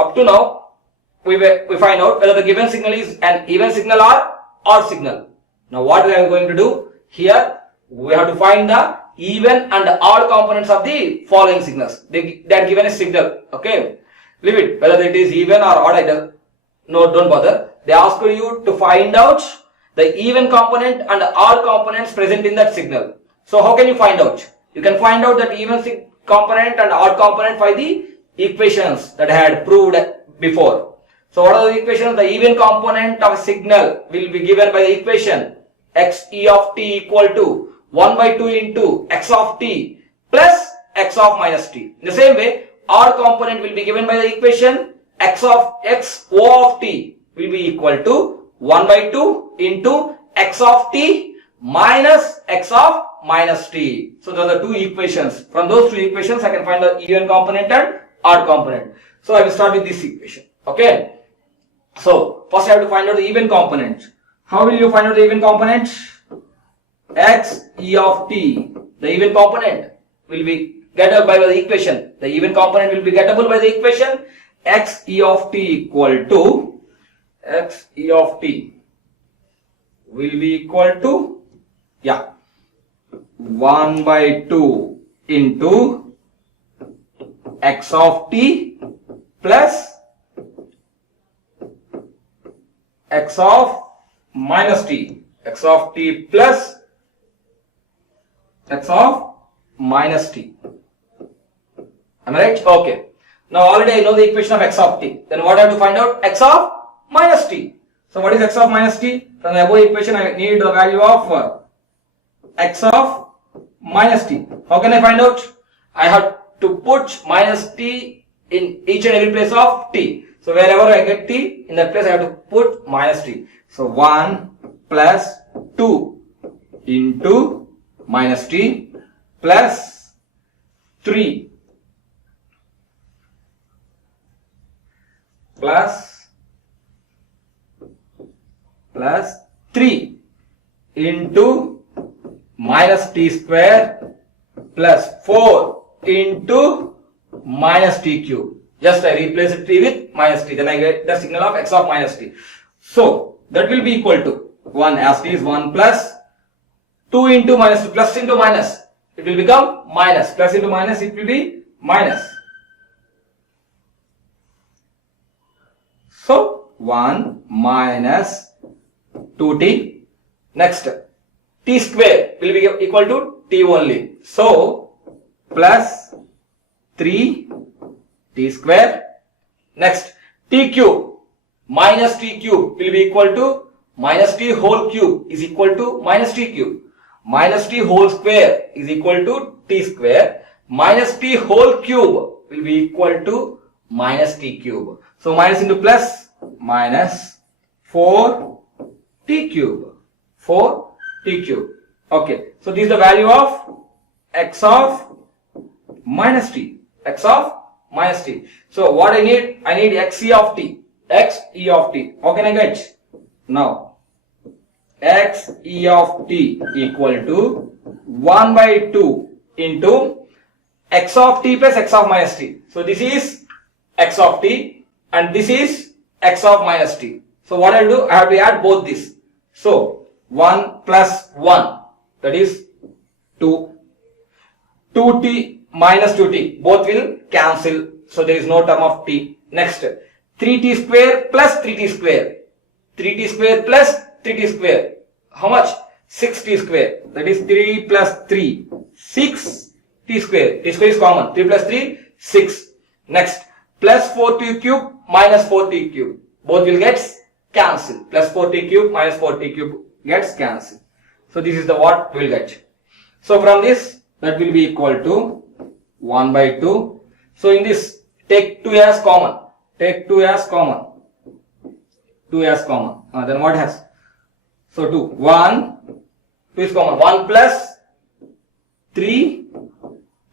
up to now, we find out whether the given signal is an even signal or odd signal. Now what we are going to do here, we have to find the even and odd components of the following signals. They are given a signal. Okay, leave it whether it is even or odd. No, don't bother. They ask you to find out the even component and odd components present in that signal. So how can you find out? You can find out that even component and odd component by the equations that I had proved before. So what are the equations? The even component of a signal will be given by the equation x e of t equal to 1 by 2 into x of t plus x of minus t. In the same way, odd component will be given by the equation x o of t will be equal to 1 by 2 into x of t minus x of minus t. So those are the two equations. From those two equations, I can find the even component and odd component. So I will start with this equation. Okay. So first I have to find out the even component. How will you find out the even component? X e of t. The even component will be gettable by the equation. The even component will be gettable by the equation x e of t equal to x e of t will be equal to 1 by 2 into x of t plus x of minus t, x of t plus x of minus t. Am I right? Okay. Now already I know the equation of x of t. Then what I have to find out? X of minus t. So what is x of minus t? From the above equation I need the value of x of minus t. How can I find out? I have to put minus t in each and every place of t. So wherever I get t, in that place I have to put minus t. So 1 plus 2 into minus t plus 3 plus 3 into minus t square plus 4 into minus t cube. Just I replace t with minus t, then I get the signal of x of minus t. So that will be equal to 1 as t is 1 plus 2 into minus 2 plus into minus. It will become minus, plus into minus it will be minus. So 1 minus 2t. Next, t square will be equal to t only. So plus 3 t square. Next, t cube minus t cube will be equal to minus t whole cube is equal to minus t cube. Minus t whole square is equal to t square. Minus t whole cube will be equal to minus t cube. So minus into plus, minus 4 t cube. 4 t cube. Okay. So this is the value of x of minus t. X of minus t. So what I need x e of t. X e of t. How can I get? Now x e of t equal to 1 by 2 into x of t plus x of minus t. So this is x of t and this is x of minus t. So what I will do? I have to add both this. So 1 plus 1, that is 2. 2t minus 2t, both will cancel. So there is no term of t. Next, 3t square plus 3t square. 3t square plus 3t square. How much? 6t square. That is 3 plus 3. 6t square. T square is common. 3 plus 3, 6. Next, plus 4t cube minus 4t cube. Both will get cancelled. Plus 4t cube minus 4t cube gets cancelled. So this is the what we will get. So from this, that will be equal to 1 by 2. So in this, take 2 as common. Take 2 as common. 2 as common. Then what has? So 2. 1. 2 is common. 1 plus 3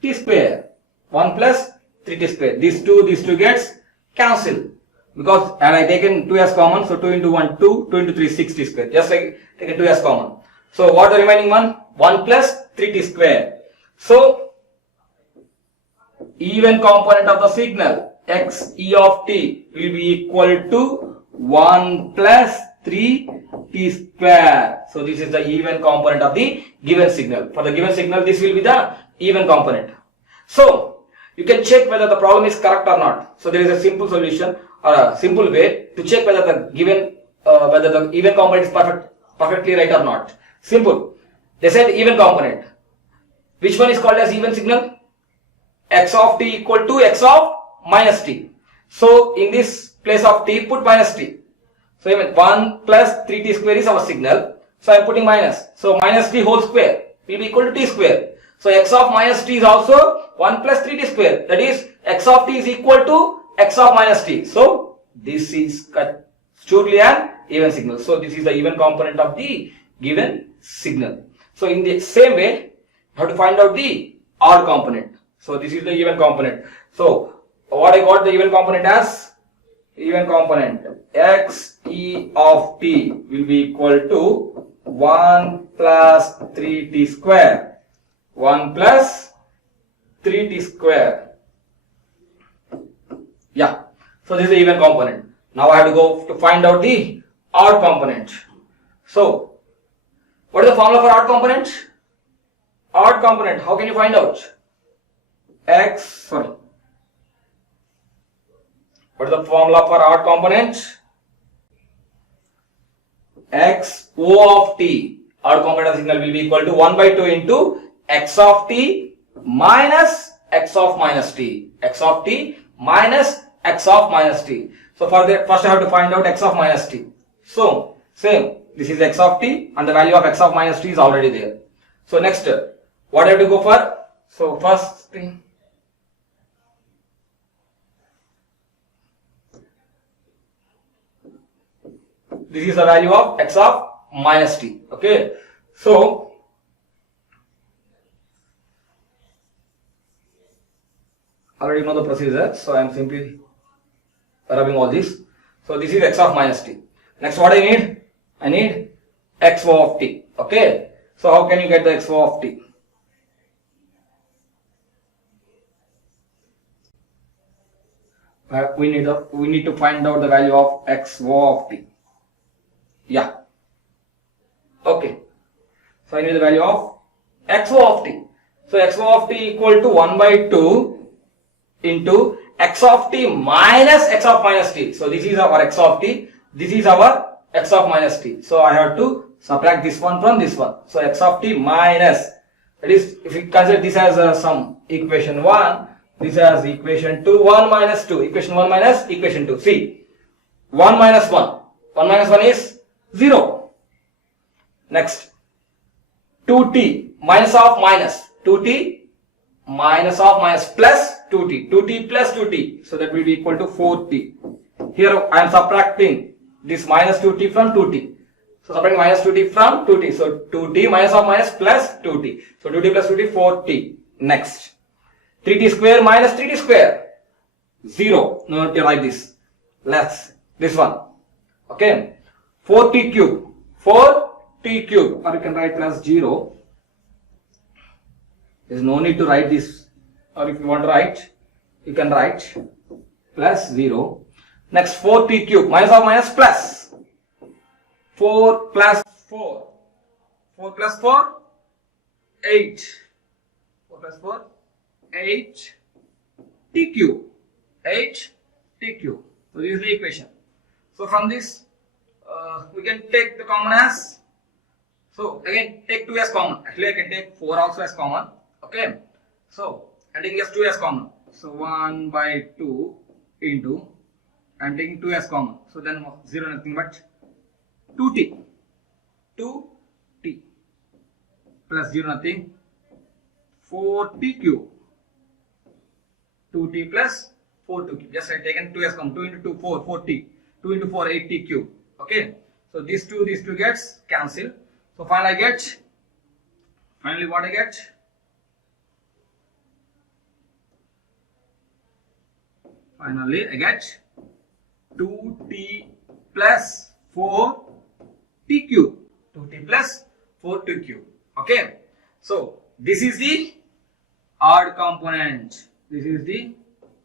t square. 1 plus 3t square. These two gets cancelled. Because had I taken 2 as common, so 2 into 1, 2. 2 into 3, 6t square. Just like taken 2 as common. So what the remaining one? 1 plus 3t square. So even component of the signal x e of t will be equal to 1 plus 3 t square. So this is the even component of the given signal. For the given signal, this will be the even component. So you can check whether the problem is correct or not. So there is a simple solution or a simple way to check whether the given whether the even component is perfectly right or not. Simple. They said even component. Which one is called as even signal? X of t equal to x of minus t. So in this place of t, put minus t. So even 1 plus 3t square is our signal. So I am putting minus. So minus t whole square will be equal to t square. So x of minus t is also 1 plus 3t square. That is x of t is equal to x of minus t. So this is surely an even signal. So this is the even component of the given signal. So in the same way, you have to find out the odd component. So this is the even component. So what I got the even component as? Even component x e of t will be equal to 1 plus 3t square. 1 plus 3t square. Yeah. So this is the even component. Now I have to go to find out the odd component. So what is the formula for odd component? Odd component, how can you find out? What is the formula for odd component? X O of t. Odd component of signal will be equal to 1 by 2 into x of t minus x of minus t. X of t minus x of minus t. So for that, first I have to find out x of minus t. So same, this is x of t and the value of x of minus t is already there. So next, what I have to go for? So first thing, this is the value of x of minus t. Okay. So already know the procedure. So I am simply rubbing all this. So this is x of minus t. Next, what I need? I need x O of t. Okay. So how can you get the x O of t? We need to find out the value of x O of t. Yeah. Okay. So I need the value of x O of t. So x O of t equal to 1 by 2 into x of t minus x of minus t. So this is our x of t. This is our x of minus t. So I have to subtract this one from this one. So x of t minus, that is, if you consider this as some equation 1, this as equation 2, 1 minus 2, equation 1 minus equation 2. See, 1 minus 1, 1 minus 1 is 0. Next, 2t minus of minus, 2t minus of minus plus 2t, 2t plus 2t, so that will be equal to 4t. Here I am subtracting this minus 2t from 2t. So subtracting minus 2t from 2t. So 2t minus of minus plus 2t. So 2t plus 2t, 4t. Next, 3t square minus 3t square, 0. No need to write this. Let's this one. Okay. 4t cube, 4t cube, or you can write plus 0. There is no need to write this. Or if you want to write, you can write plus 0. Next, 4t cube minus of minus plus 4 plus 4. 4 plus 4, 8. 4 plus 4, 8 t cube. 8 t cube. So this is the equation. So from this, we can take the common as. So again, take 2 as common. Actually, I can take 4 also as common. Okay. So I'm taking just 2 as common. So 1 by 2 into, I'm taking 2 as common. So then 0 nothing but 2t. 2t plus 0 nothing, 4t cube. 2t plus 4t cube. Just I taken 2 as common. 2 into 2, 4, 4t. 2 into 4, 8t cube. Okay. So these two gets cancelled. So finally what I get? Finally I get 2t plus 4t cube. 2t plus 4t cube. Okay. So this is the odd component. This is the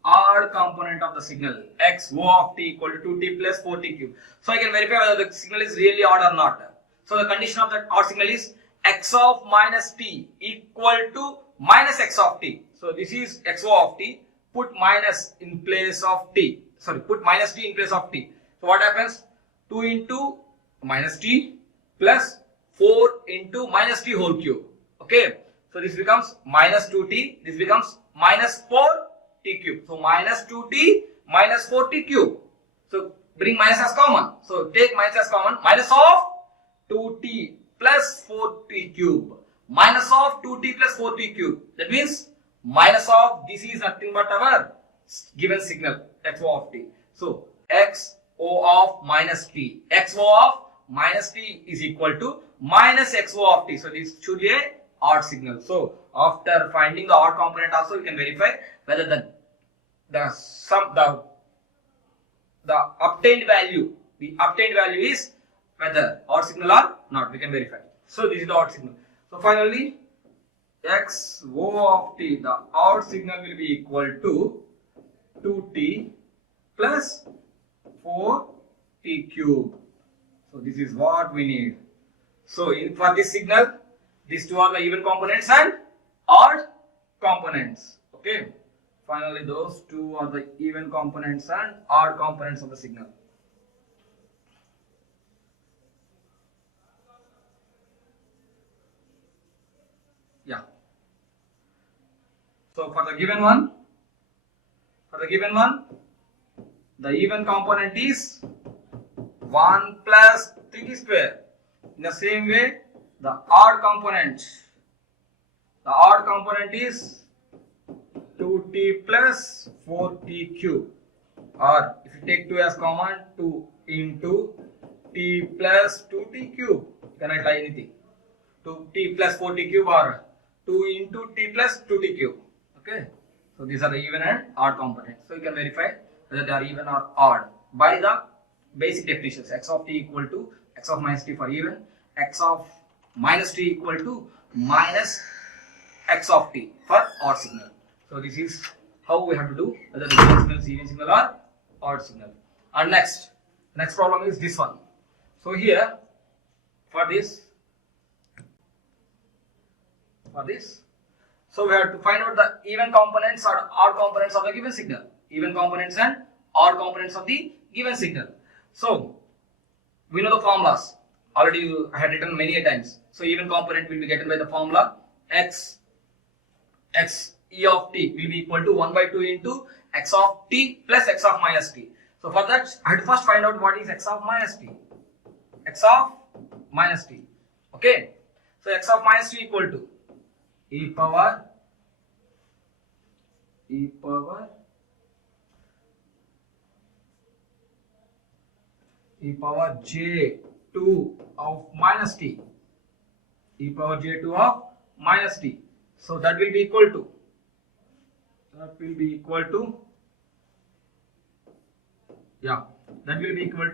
odd component of the signal x O of t equal to 2t plus 4t cube. So I can verify whether the signal is really odd or not. So the condition of that odd signal is x of minus t equal to minus x of t. So this is x O of t. Put minus in place of t. Sorry, put minus t in place of t. So what happens? 2 into minus t plus 4 into minus t whole cube. Okay. So this becomes minus 2t. This becomes minus 4t cube. So minus 2t minus 4t cube. So bring minus as common. So take minus as common. Minus of 2t plus 4t cube. Minus of 2t plus 4t cube. That means minus of this is nothing but our given signal x O of t. So x O of minus t. X O of minus t is equal to minus x O of t. So this should be a odd signal. So after finding the odd component also we can verify whether the obtained value is whether odd signal or not. We can verify. So this is the odd signal. So finally x O of t, the odd signal will be equal to 2t plus 4t cube. So this is what we need. So for this signal, these two are the even components and odd components. Okay. Finally, those two are the even components and odd components of the signal. Yeah. So for the given one, the even component is 1 plus 3t square. In the same way, the odd component is 2t plus 4t cube. Or if you take 2 as common, 2 into t plus 2t cube. You can write like anything. 2t plus 4t cube or 2 into t plus 2t cube. Okay. So these are the even and odd components. So you can verify whether they are even or odd by the basic definitions. X of t equal to x of minus t for even, x of minus t equal to minus x of t for odd signal. So this is how we have to do whether the given signal is even signal or odd signal. And next problem is this one. So here for this, so we have to find out the even components or odd components of the given signal. Even components and odd components of the given signal. So we know the formulas. Already I had written many a times. So even component will be given by the formula x e of t will be equal to 1 by 2 into x of t plus x of minus t. So for that I have to first find out what is x of minus t. X of minus t. Okay. So x of minus t equal to e power j2 of minus t. E power j2 of minus t. So that will be equal to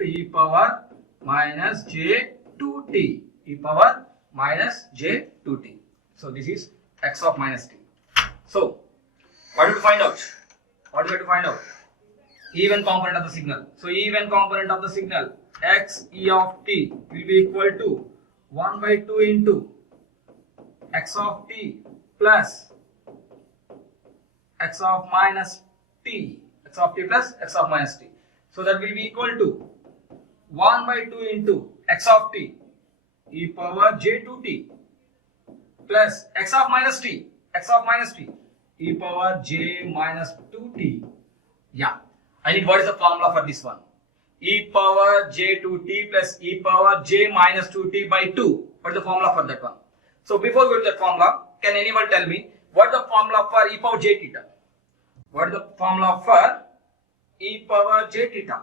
e power minus j2t. E power minus j2t. So this is x of minus t. So what do we find out? Even component of the signal. So even component of the signal x e of t will be equal to 1 by 2 into x of t plus x of minus t. X of t plus x of minus t. So that will be equal to 1 by 2 into x of t e power j2t plus x of minus t e power j minus 2t. Yeah, I need what is the formula for this one? E power j2t plus e power j minus 2t by 2. What is the formula for that one? So before going to that formula, can anyone tell me what is the formula for e power j theta? What is the formula for e power j theta?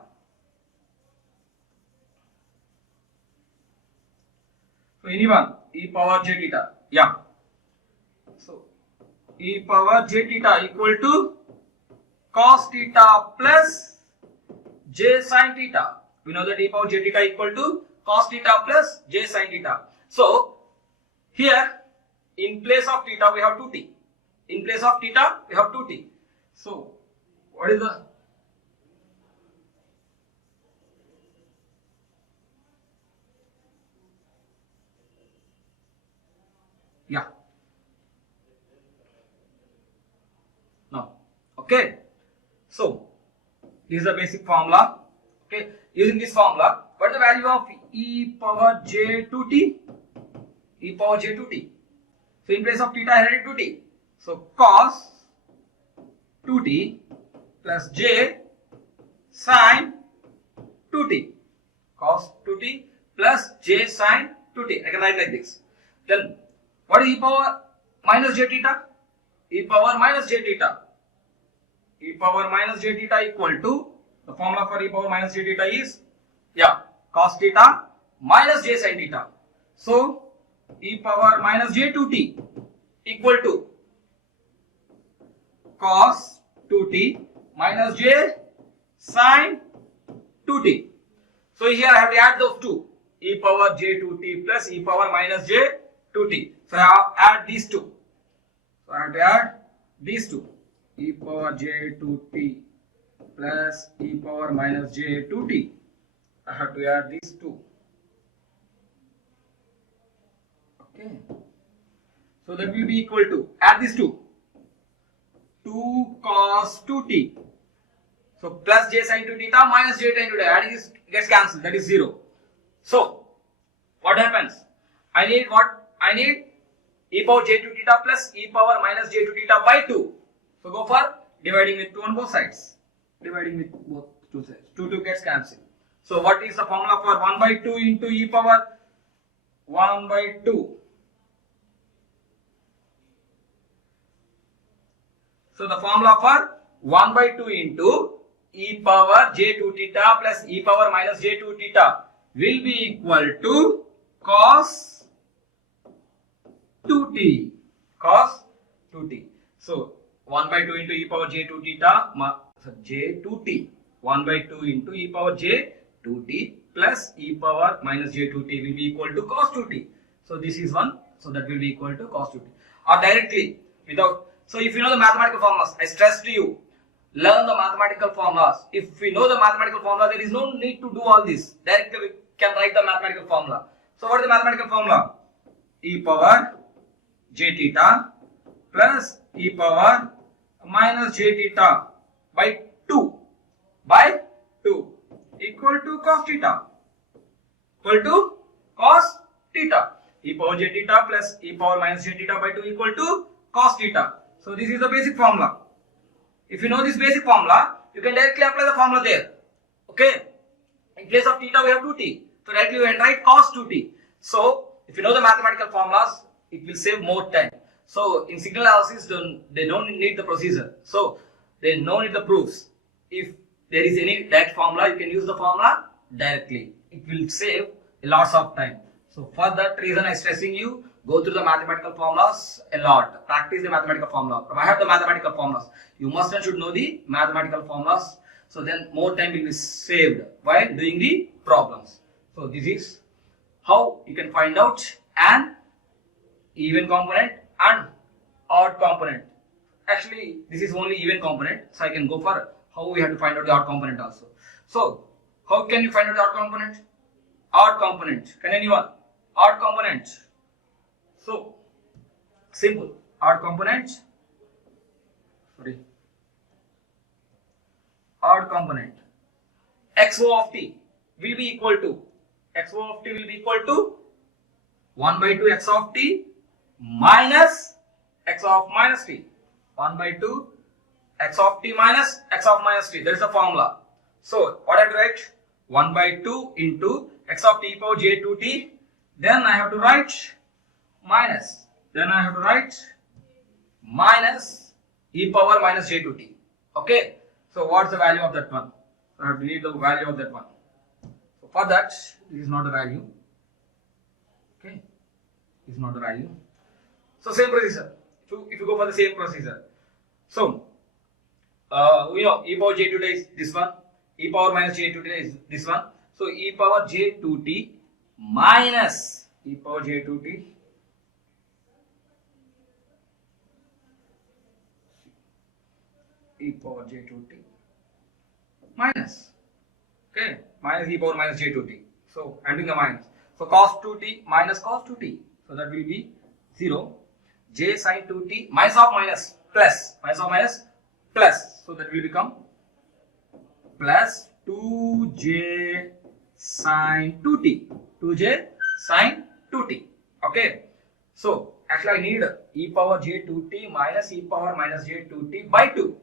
So anyone? E power j theta. Yeah. So e power j theta equal to cos theta plus j sin theta. We know that e power j theta equal to cos theta plus j sin theta. So here in place of theta we have 2t. So What is the yeah no okay. So this is the basic formula. Okay, using this formula, what is the value of e power j to t? E power j to t. So in place of theta I had 2t. So cos 2t plus j sin 2t. Cos 2t plus j sin 2t. I can write like this. Then what is e power minus j theta? E power minus j theta. E power minus j theta equal to, the formula for e power minus j theta is cos theta minus j sin theta. So e power minus j 2t equal to cos 2t minus j sin 2t. So here I have to add those two, e power j 2t plus e power minus j 2t. So I have to add these two. So I have to add these two, e power j 2t plus e power minus j 2t. I have to add these two. Okay. So that will be equal to, add these two, 2 cos 2t. So plus j sin 2 theta minus j sin 2 theta, adding this gets cancelled, that is 0. So what happens? I need what? I need e power j 2 theta plus e power minus j 2 theta by 2. So go for dividing with 2 on both sides. Dividing with both two sides. 2 gets cancelled. So what is the formula for 1 by 2 into e power 1 by 2? So the formula for 1 by 2 into e power j 2 theta plus e power minus j 2 theta will be equal to cos 2t. Cos 2t. So 1 by 2 into e power j 2 theta j 2t. 1 by 2 into e power j 2t plus e power minus j 2t will be equal to cos 2t. So this is 1. So that will be equal to cos 2t. Or directly without. So if you know the mathematical formulas, I stress to you, learn the mathematical formulas. If we know the mathematical formula, there is no need to do all this. Directly we can write the mathematical formula. So what is the mathematical formula? E power j theta plus e power minus j theta by 2 equal to cos theta. Equal to cos theta. E power j theta plus e power minus j theta by 2 equal to cos theta. So this is the basic formula. If you know this basic formula, you can directly apply the formula there. Okay. In place of theta we have 2t. So directly we can write cos 2t. So if you know the mathematical formulas, it will save more time. So in signal analysis, they don't need the procedure. So they don't need the proofs. If there is any direct formula, you can use the formula directly. It will save lots of time. So for that reason, I am stressing you, go through the mathematical formulas a lot. Practice the mathematical formula. I have the mathematical formulas. You must and should know the mathematical formulas. So then more time will be saved while doing the problems. So this is how you can find out an even component and odd component. Actually, this is only even component. So I can go for how we have to find out the odd component also. So how can you find out the odd component? Odd component. Can anyone? Odd component. So simple. Odd component. Sorry. Odd component. XO of t will be equal to 1 by 2 x of t minus x of minus t. 1 by 2 x of t minus x of minus t. That is the formula. So what I have to write? 1 by 2 into x of t power j 2t. Then I have to write minus. Then I have to write minus e power minus j 2t. Okay. So what's the value of that one? So I have to need the value of that one. So for that, this is not the value. Okay. This is not the value. So same procedure. If you go for the same procedure. So we know e power j 2t is this one. E power minus j 2t is this one. So e power j 2t minus e power j 2t e power j 2t minus. Okay, minus e power minus j 2t. So I'm doing the minus. So cos 2t minus cos 2t. So that will be 0. J sin 2t minus of minus plus. Minus of minus plus. So that will become plus 2j sin 2t. 2j sin 2t. Okay. So actually I need e power j 2t minus e power minus j 2t by 2.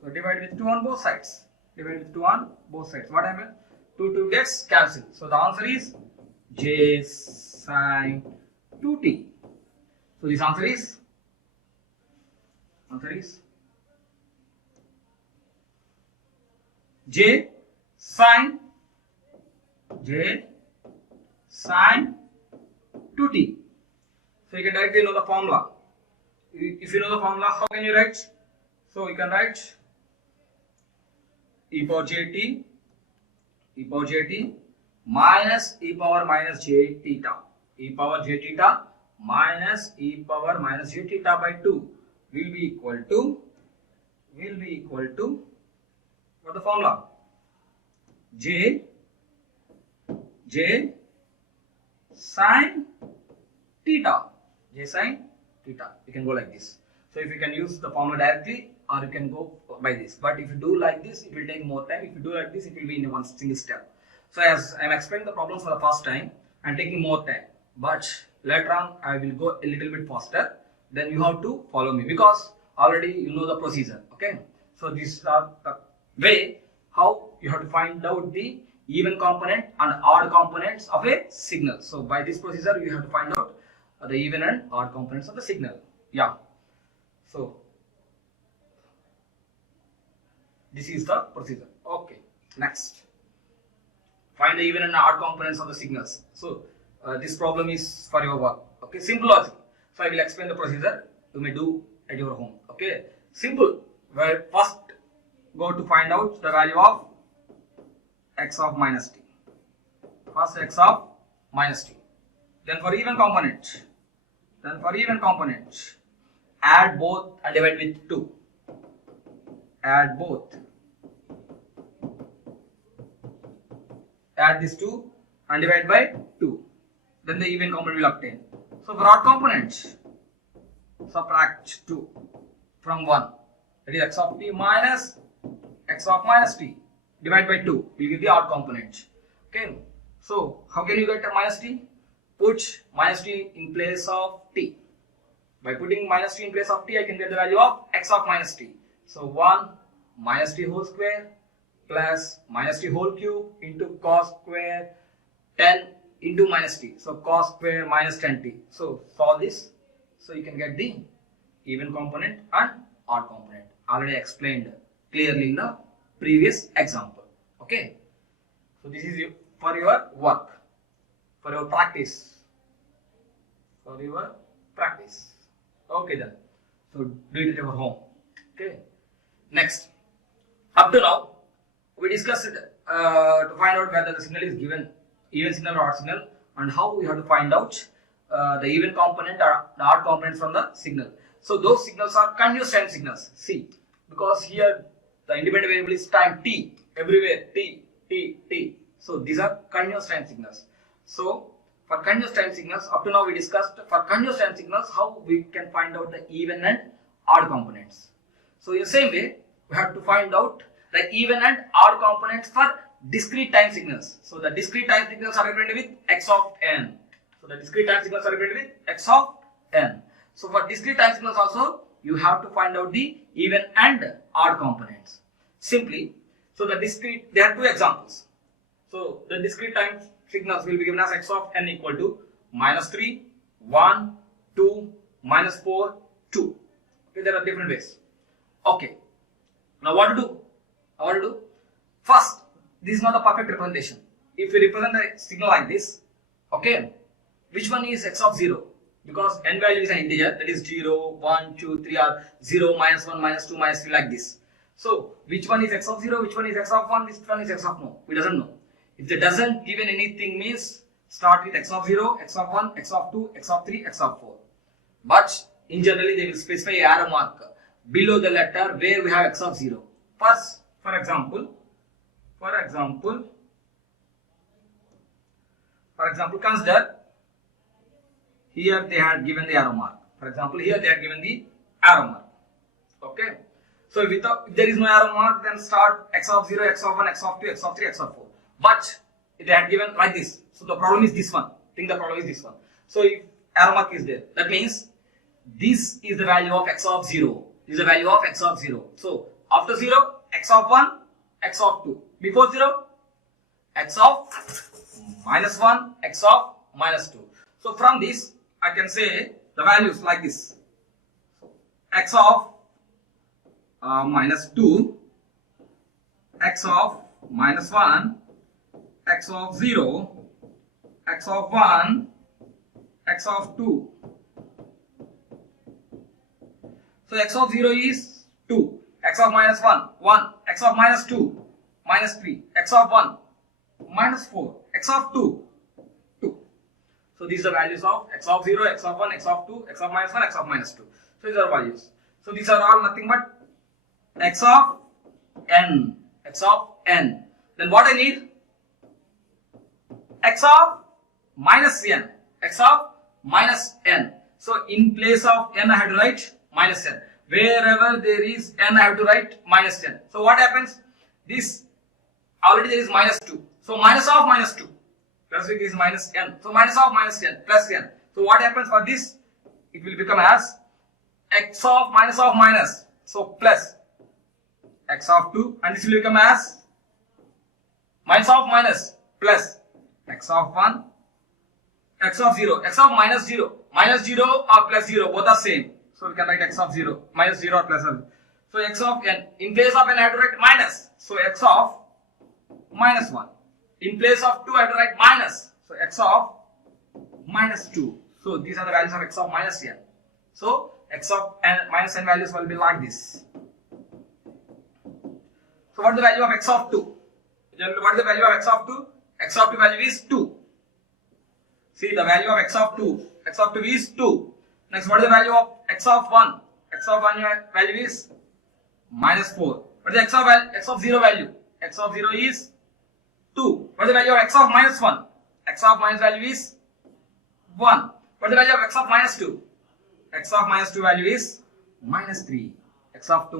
So divide with 2 on both sides. Divide with 2 on both sides. What happens? 2 gets cancelled. So the answer is j sin 2t. So this answer is j sin 2t. So you can directly know the formula. If you know the formula, how can you write? So you can write e power jt minus e power minus j theta. E power j theta minus e power minus j theta by 2 will be equal to what the formula? J sin theta. J sin theta. You can go like this. So if you can use the formula directly, or you can go by this. But if you do like this, it will take more time. If you do like this, it will be in one single step. So as I am explaining the problem for the first time, I am taking more time. But later on, I will go a little bit faster. Then you have to follow me because already you know the procedure. Okay. So these are the way how you have to find out the even component and odd components of a signal. So by this procedure, you have to find out the even and odd components of the signal. Yeah. So this is the procedure. Okay. Next, find the even and odd components of the signals. So this problem is for your work. Okay. Simple logic. So I will explain the procedure. You may do at your home. Okay. Simple. Well, first go to find out the value of x of minus t. First x of minus t. Then for even component, add both and divide with 2. Add both. Add these 2 and divide by 2. Then the even component will obtain. So for odd component, subtract 2 from 1. That is x of t minus x of minus t. Divide by 2 will give the odd component. Okay. So how can you get a minus t? Put minus t in place of t. By putting minus t in place of t, I can get the value of x of minus t. So 1 minus t whole square plus minus t whole cube into cos square 10 into minus t. So cos square minus 10t. So solve this. So you can get the even component and odd component. Already explained clearly in the previous example. Okay. So this is for your work, for your practice. Okay then. So do it at your home. Okay. Next. Up to now, we discussed to find out whether the signal is given even signal or odd signal, and how we have to find out the even component or the odd component from the signal. So those signals are continuous time signals. See, because here the independent variable is time t, everywhere t. So these are continuous time signals. So for continuous time signals, up to now we discussed for continuous time signals how we can find out the even and odd components. So in the same way, we have to find out the even and odd components for discrete time signals. So the discrete time signals are represented with x of n. So for discrete time signals also, you have to find out the even and odd components. Simply, so the discrete, there are two examples. So the discrete time signals will be given as x of n equal to minus 3, 1, 2, minus 4, 2. Okay, there are different ways. Okay. Now what to do? First, this is not a perfect representation. If we represent a signal like this, okay, which one is x of 0? Because n value is an integer, that is 0, 1, 2, 3 or 0, minus 1, minus 2, minus 3 like this. So which one is x of 0, which one is x of 1, which one is x of no? We doesn't know. If it doesn't given anything means start with x of 0, x of 1, x of 2, x of 3, x of 4. But in generally they will specify arrow mark below the letter where we have x of 0. First, for example, For example, consider here they had given the arrow mark. For example, here they had given the arrow mark. Okay. So if there is no arrow mark, then start x of 0, x of 1, x of 2, x of 3, x of 4. But they had given like this. So the problem is this one. I think the problem is this one. So if arrow mark is there, that means this is the value of x of 0. This is the value of x of 0. So after 0, x of 1, x of 2. Before 0, x of minus 1, x of minus 2. So from this, I can say the values like this. X of minus 2, x of minus 1, x of 0, x of 1, x of 2. So x of 0 is 2, x of minus 1, 1, x of minus 2, minus 3, x of 1, minus 4, x of 2, 2. So these are values of x of 0, x of 1, x of 2, x of minus 1, x of minus 2. So these are values. So these are all nothing but x of n, x of n. Then what I need? X of minus n, x of minus n. So in place of n I have to write minus n. Wherever there is n I have to write minus 10. So what happens? This already there is minus 2. So minus of minus 2 plus it is minus n. So minus of minus 10 plus n. So what happens for this? It will become as x of minus. So plus x of 2, and this will become as minus of minus plus x of 1, x of 0, x of minus 0. Minus 0 or plus 0 both are same. So we can write x of 0, minus 0 or plus 0. So x of n, in place of n I have to write minus. So x of minus 1. In place of 2 I have to write minus. So x of minus 2. So these are the values of x of minus n. So x of n minus n values will be like this. So what is the value of x of 2? What is the value of x of 2? X of 2 value is 2. See the value of x of 2. X of 2 is 2. Next, what is the value of x of 1? X of 1 value is minus 4. What is the x of 0 value? X of 0 is 2. What is the value of x of minus 1? X of minus value is 1. What is the value of x of minus 2? X of minus 2 value is minus 3. X of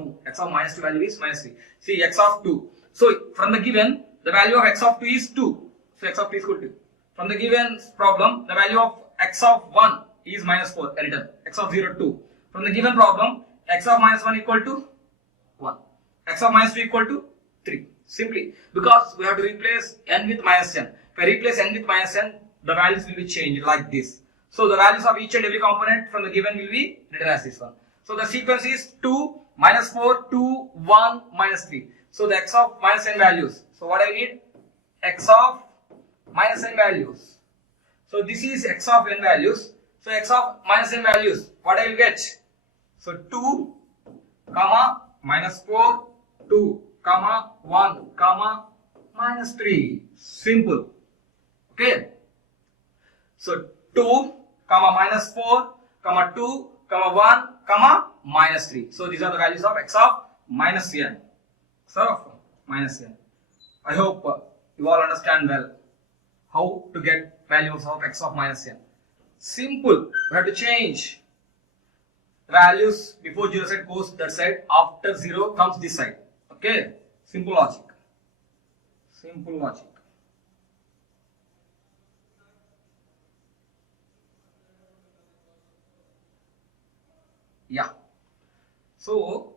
minus 2 value is minus 3. See x of 2. So from the given, the value of x of 2 is 2. So x of 2 is equal to. From the given problem, the value of x of 1 is minus 4. Written. X of 0 2. From the given problem, x of minus 1 equal to 1. X of minus 2 equal to 3. Simply because we have to replace n with minus n. If I replace n with minus n, the values will be changed like this. So the values of each and every component from the given will be written as this one. So the sequence is 2, minus 4, 2, 1, minus 3. So the x of minus n values. So what I need? X of minus n values. So this is x of n values. So x of minus n values. What I will get? So 2, comma, minus 4, 2, comma, 1, comma, minus 3. Simple. Okay. So 2, comma, minus 4, comma, 2, comma, 1, comma, minus 3. So these are the values of x of minus n. So minus n. I hope you all understand well how to get values of x of minus n. Simple. We have to change values before 0 side goes that side. After 0 comes this side. Okay. Simple logic. Simple logic. Yeah. So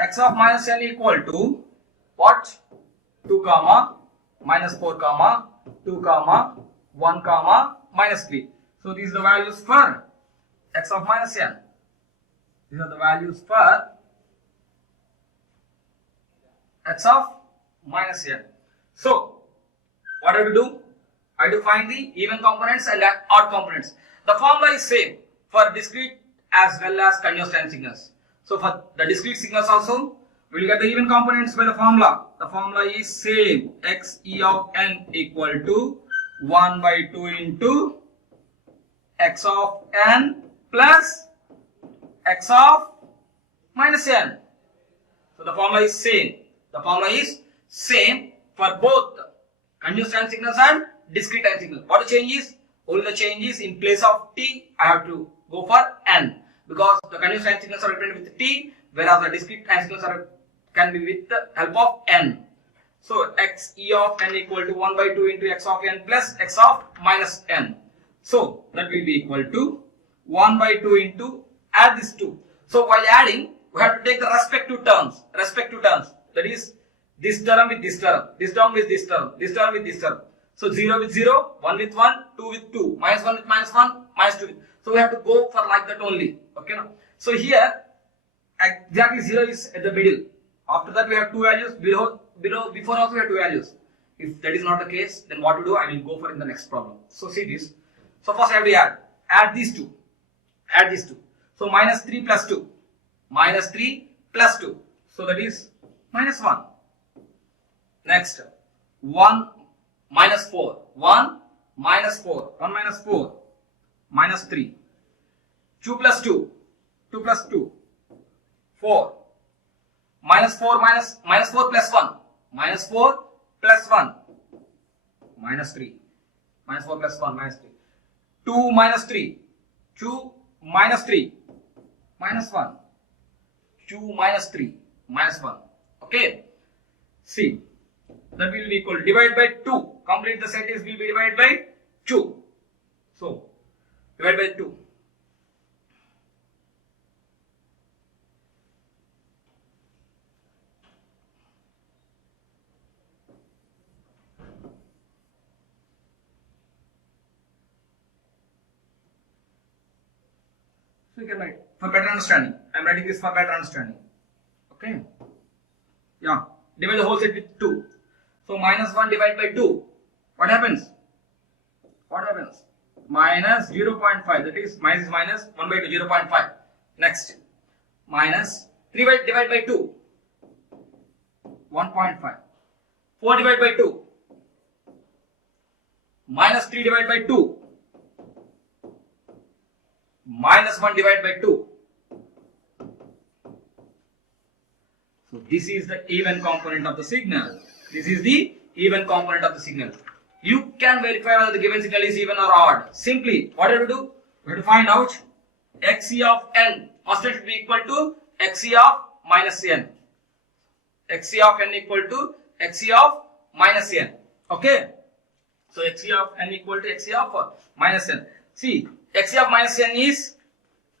x of minus n equal to what? 2 comma minus 4 comma 2 comma 1 comma minus 3. So these are the values for x of minus n. These are the values for x of minus n. So what I have to do? I have to find the even components and odd components. The formula is same for discrete as well as continuous time signals. So for the discrete signals also, we will get the even components by the formula. The formula is same. X e of n equal to 1 by 2 into x of n plus x of minus n. So the formula is same. The formula is same for both continuous time signals and discrete time signals. What the change is? Only the change is in place of t, I have to go for n, because the continuous time signals are represented with t, whereas the discrete time signals can be with the help of n. So x e of n equal to 1 by 2 into x of n plus x of minus n. So that will be equal to 1 by 2 into, add this 2. So while adding, we have to take the respective terms. That is, this term with this term, this term with this term, this term with this term. So 0 with 0, 1 with 1, 2 with 2, minus 1 with minus 1, minus 2 with. So we have to go for like that only. Okay, now. So here, exactly 0 is at the middle. After that we have two values, before also we have two values. If that is not the case, then what to do? I will go for in the next problem. So see this. So first I have to add these two. Add these two. So minus 3 plus 2. Minus 3 plus 2. So that is minus 1. Next, 1 minus 4. 1 minus 4. 1 minus 4. Minus 3. 2 plus 2. 2 plus 2. 4. Minus 4 minus 4 plus 1. Minus 4 plus 1. Minus 3. Minus 4 plus 1. Minus 3. 2 minus 3. 2 minus 3. Minus 1. 2 minus 3. Minus 1. Okay. See. That will be equal to divide by 2. Complete the set is will be divided by 2. So, divide by 2. So you can write for better understanding. I am writing this for better understanding. Okay. Yeah. Divide the whole set with 2. So minus 1 divided by 2. What happens? What happens? Minus 0.5. That is minus 1 by 2, 0.5. Next. Minus 3 divided by 2. 1.5. 4 divided by 2. Minus 3 divided by 2. Minus 1 divided by 2. So this is the even component of the signal. This is the even component of the signal. You can verify whether the given signal is even or odd. Simply, what do we do? We have to find out xc of n must it be equal to xc of minus n. Xc of n equal to xc of minus n. Okay. So xc of n equal to xc of minus n. See, xc of minus n is,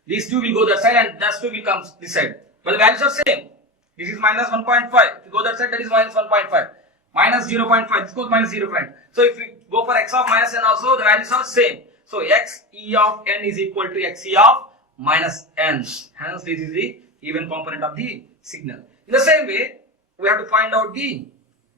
these two will go that side and that two will come this side. But the values are same. This is minus 1.5. If you go that side, that is minus 1.5. Minus 0.5. This goes minus 0.5. So if we go for x of minus n also, the values are same. So x e of n is equal to x e of minus n. Hence, this is the even component of the signal. In the same way, we have to find out the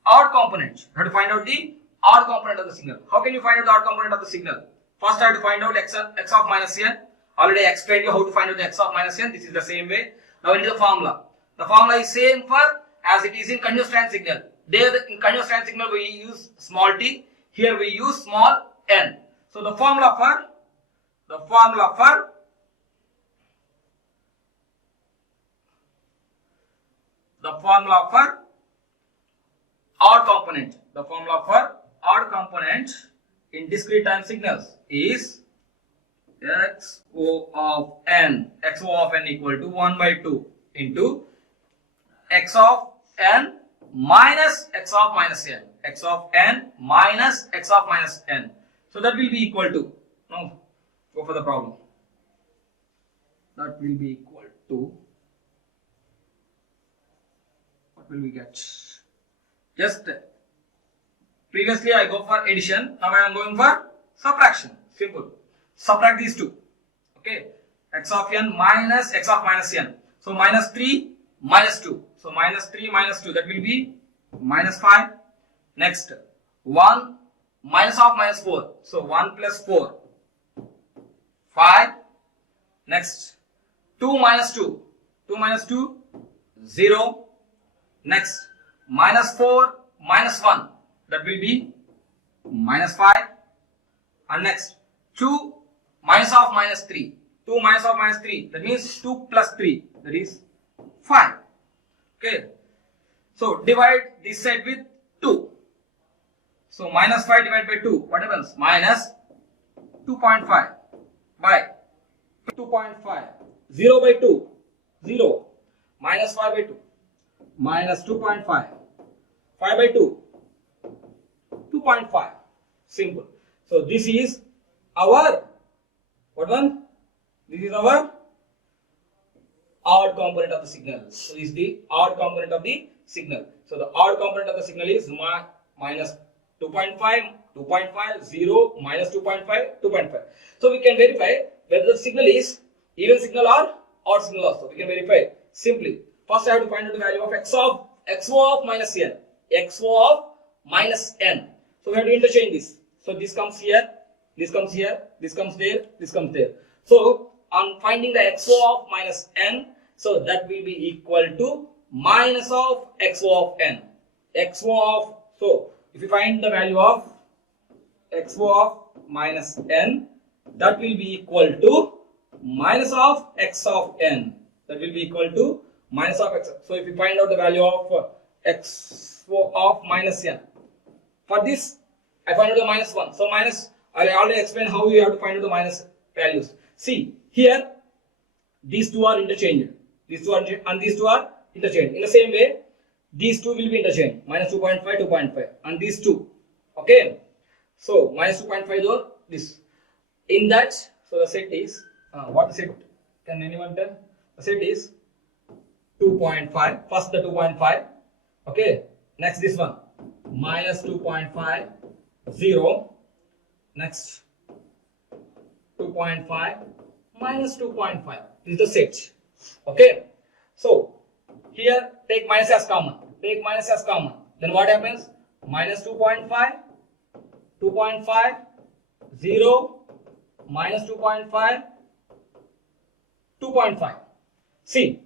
odd component. We have to find out the odd component of the signal. How can you find out the odd component of the signal? First, I have to find out x of minus n. Already I explained you how to find out the x of minus n. This is the same way. Now into the formula. The formula is same for as it is in continuous time signal. There in continuous time signal we use small t. Here we use small n. So the formula for odd component. The formula for odd component in discrete time signals is xo of n. Xo of n equal to 1 by 2 into x of n minus x of minus n. X of n minus x of minus n. So that will be equal to, no, go for the problem. That will be equal to, what will we get? Just previously I go for addition, now I am going for subtraction. Simple. Subtract these two. Okay. X of n minus x of minus n. So minus 3 minus 2. So minus 3 minus 2, that will be minus 5. Next, 1 minus of minus 4. So 1 plus 4, 5. Next, 2 minus 2. 2 minus 2, 0. Next, minus 4 minus 1. That will be minus 5. And next, 2 minus of minus 3. 2 minus of minus 3. That means 2 plus 3. That is 5. Okay. So divide this side with 2. So minus 5 divided by 2. What happens? Minus 2.5 by 2.5. 0 by 2. 0. Minus 5 by 2. Minus 2.5. 5 by 2. 2.5. Simple. So this is our, what one? This is our odd component of the signal. So this is the odd component of the signal. So the odd component of the signal is minus 2.5, 2.5, 0, minus 2.5, 2.5. So we can verify whether the signal is even signal or odd signal also. We can verify simply. First I have to find out the value of xo of minus n. xo of minus n. So we have to interchange this. So this comes here, this comes here, this comes there, this comes there. So on finding the xo of minus n, so that will be equal to minus of xo of n. xo of, so if you find the value of xo of minus n, that will be equal to minus of x of n. That will be equal to minus of x. So if you find out the value of xo of minus n, for this I find out the minus 1. So minus, I already explained how you have to find out the minus values. See, here these two are interchanged. These two are, and these two are interchanged. In the same way, these two will be interchanged. Minus 2.5, 2.5. And these two. Okay. So minus 2.5 or this. In that, so the set is, what the set? Can anyone tell? The set is 2.5. First the 2.5. Okay. Next this one. Minus 2.5. 0. Next 2.5 minus 2.5. This is the set. Okay. So here take minus as common. Take minus as common. Then what happens? Minus 2.5, 2.5, 0, minus 2.5, 2.5. See,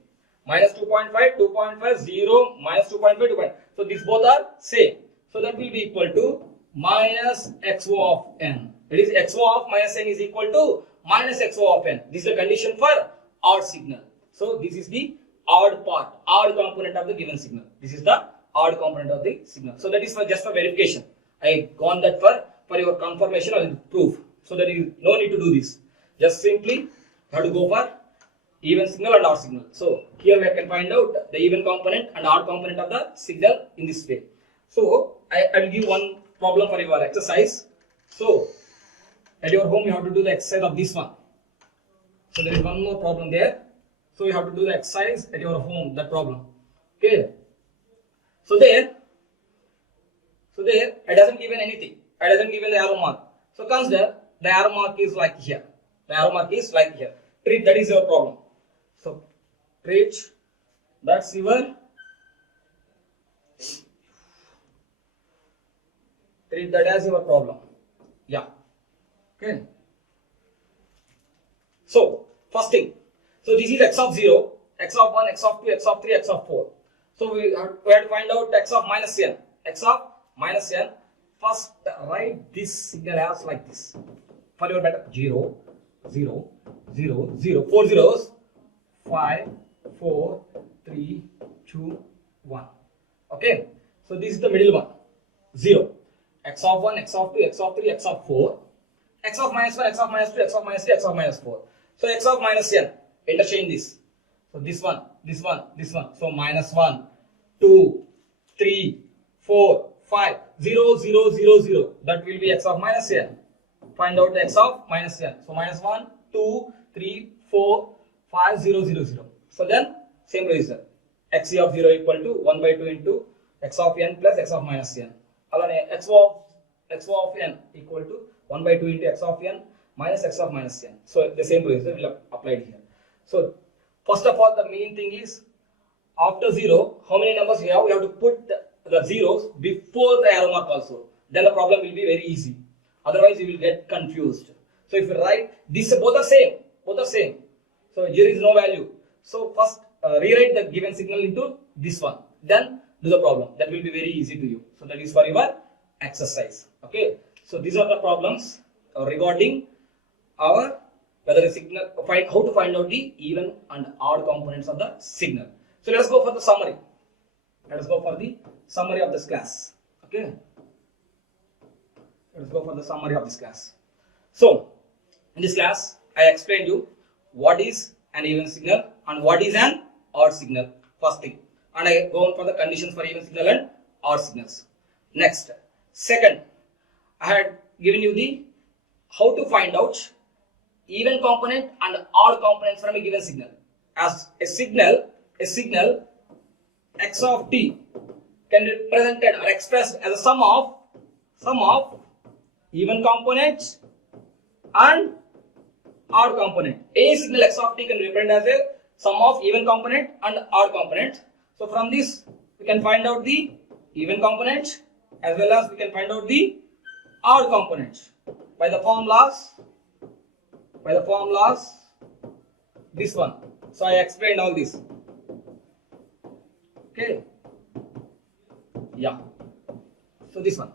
minus 2.5, 2.5, 0, minus 2.5, 2.5. So these both are same. So that will be equal to minus xo of n. That is xo of minus n is equal to minus xo of n. This is the condition for odd signal. So this is the odd part, odd component of the given signal. This is the odd component of the signal. So that is for just for verification. I gone that for your confirmation or proof. So there is no need to do this. Just simply have to go for even signal and odd signal. So here we can find out the even component and odd component of the signal in this way. So I will give one problem for your exercise. So at your home you have to do the exercise of this one. So there is one more problem there. So you have to do the exercise at your home, that problem. Okay. So there I doesn't given anything. I doesn't given the arrow mark. So consider the arrow mark is like here. The arrow mark is like here. Treat that is your problem. So treat that's your treat that as your problem. Yeah. Okay. So first thing. So this is x of 0, x of 1, x of 2, x of 3, x of 4. So we have to find out x of minus n. X of minus n. First write this signal as like this. For your better. 0, 0, 0, 0. 4 zeros. 5, 4, 3, 2, 1. Okay. So this is the middle one. 0. X of 1, x of 2, x of 3, x of 4. X of minus 1, x of minus 2, x of minus 3, x of minus 4. So x of minus n. Interchange this. So this one, this one, this one. So minus 1, 2, 3, 4, 5, 0, 0, 0, 0. That will be x of minus n. Find out the x of minus n. So minus 1, 2, 3, 4, 5, 0, 0, 0. So then same result. X of 0 equal to 1 by 2 into x of n plus x of minus n. Alane x of n equal to 1 by 2 into x of n minus x of minus n. So the same result will applied here. So first of all, the main thing is after 0, how many numbers we have? We have to put the zeros before the arrow mark also. Then the problem will be very easy. Otherwise, you will get confused. So if you write this, both are same. Both are same. So there is no value. So first rewrite the given signal into this one. Then do the problem. That will be very easy to you. So that is for your exercise. Okay. So these are the problems regarding our whether a signal, how to find out the even and odd components of the signal. So let us go for the summary. Let us go for the summary of this class. Okay. Let us go for the summary of this class. So in this class, I explained you what is an even signal and what is an odd signal. First thing, and I go on for the conditions for even signal and odd signals. Next, second, I had given you the how to find out even component and odd components from a given signal. As a signal x of t can be represented or expressed as a sum of even components and odd component. Any signal x of t can be represented as a sum of even component and odd component. So from this we can find out the even component as well as we can find out the odd component by the formulas. This one. So I explained all this. Okay. Yeah. So this one.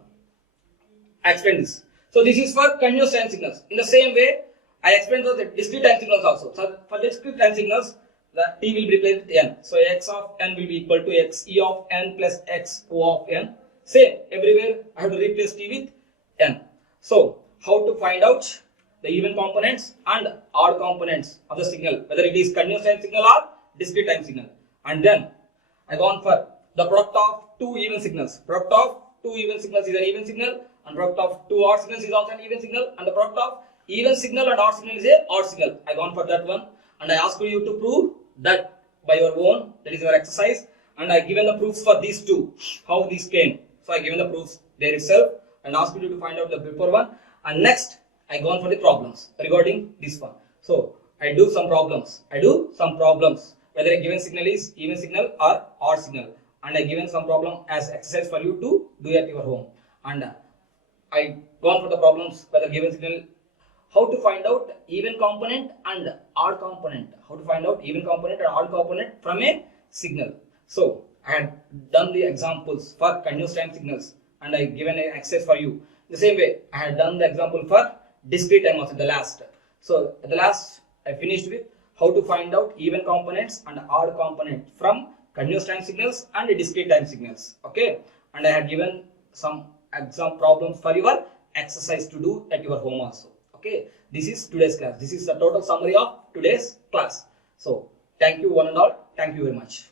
I explained this. So this is for continuous time signals. In the same way, I explained the discrete time signals also. So for discrete time signals, the t will be replaced with n. So x of n will be equal to x e of n plus x o of n. Same everywhere. I have to replace t with n. So how to find out the even components and odd components of the signal, whether it is continuous time signal or discrete time signal. And then I go on for the product of two even signals. Product of two even signals is an even signal, and product of two odd signals is also an even signal, and the product of even signal and odd signal is a odd signal. I go on for that one, and I ask you to prove that by your own. That is your exercise, and I given the proofs for these two, how these came. So I given the proofs there itself, and ask you to find out the before one. And next I go on for the problems regarding this one. So I do some problems. Whether a given signal is even signal or odd signal, and I given some problem as exercise for you to do at your home. And I go on for the problems whether given signal, how to find out even component and odd component. How to find out even component and odd component from a signal. So I had done the examples for continuous time signals, and I given an exercise for you. The same way I had done the example for discrete time also, the last. So at the last I finished with how to find out even components and odd component from continuous time signals and discrete time signals. Okay, and I had given some exam problems for your exercise to do at your home also. Okay, this is today's class. This is the total summary of today's class. So thank you one and all. Thank you very much.